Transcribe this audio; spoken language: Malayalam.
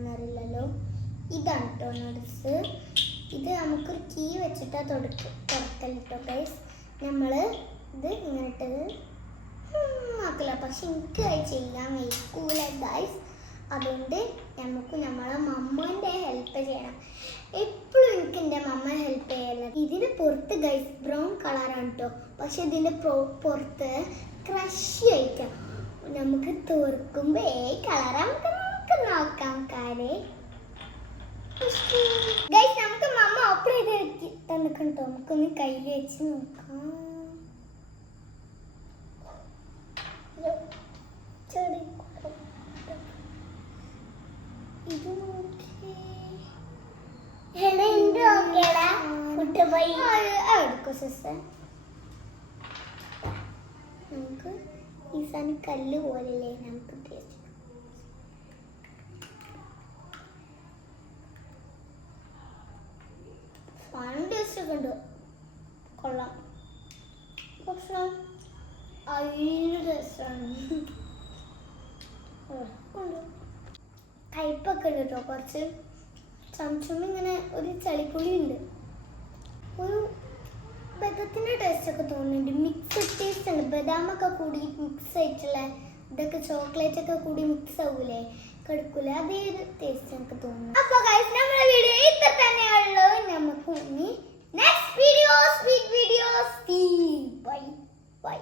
ഏതാണെന്നറിയില്ലല്ലോ. ഇതാണ് കേട്ടോ നട്സ്. ഇത് നമുക്കൊരു കീ വെച്ചിട്ടാണ് തുറക്കല്ലോ ഗൈസ്. നമ്മൾ ഇത് ഇങ്ങോട്ട് ആക്കില്ല, പക്ഷെ എനിക്ക് അത് ചെയ്യാൻ വയ്ക്കൂല ഗൈസ്. അതുകൊണ്ട് നമുക്ക് നമ്മളെ മമ്മേൻ്റെ ഹെൽപ്പ് ചെയ്യണം. എപ്പോഴും എനിക്ക് എൻ്റെ മമ്മ ഹെൽപ്പ് ചെയ്യല. ഇതിന് പുറത്ത് ഗൈസ് ബ്രൗൺ കളറാണ് കേട്ടോ, പക്ഷെ ഇതിൻ്റെ പുറത്ത് ക്രഷ് ആയിക്കാം. നമുക്ക് തുറക്കുമ്പോൾ കളറാണ്. നമുക്ക് നോക്കാം കാര്യം ഗൈസ്. നമുക്ക് മമ്മ ഓപ്പൺ ചെയ്ത് തന്നിക്കണം കേട്ടോ. നമുക്കൊന്ന് കയ്യിൽ വെച്ച് നോക്കാം. ഇത് നോക്കി നമുക്ക് ഈ സാധനം കല്ല് പോലല്ലേ നമുക്ക് ടേസ്റ്റ്. സാധനം ടേസ്റ്റ് ഒക്കെ ഉണ്ട്, കൊള്ളാം. പക്ഷെ അതിന് ടേസ്റ്റാണ്. കയ്പൊക്കെ ഉണ്ട് കേട്ടോ. കുറച്ച് ചമച്ചുമ്പ് ഇങ്ങനെ ഒരു ചളിപ്പുളി ഉണ്ട്. ഒരു ബദത്തിൻ്റെ ടേസ്റ്റൊക്കെ തോന്നുന്നുണ്ട്. മിക്സഡ് ടേസ്റ്റ് ഉണ്ട്. ബദാമൊക്കെ കൂടി മിക്സ് ആയിട്ടുള്ള ഇതൊക്കെ ചോക്ലേറ്റ് ഒക്കെ കൂടി മിക്സ് ആവൂലേ, കടുക്കൂല, അതേ ഒരു ടേസ്റ്റ് എനിക്ക് തോന്നുന്നു. അപ്പോൾ ഗൈസ് നമ്മുടെ വീഡിയോ ഇത്ര തന്നെയുള്ളൂ. നമുക്ക് ഇനി നെക്സ്റ്റ് വീഡിയോസ് ബൈ ബൈ.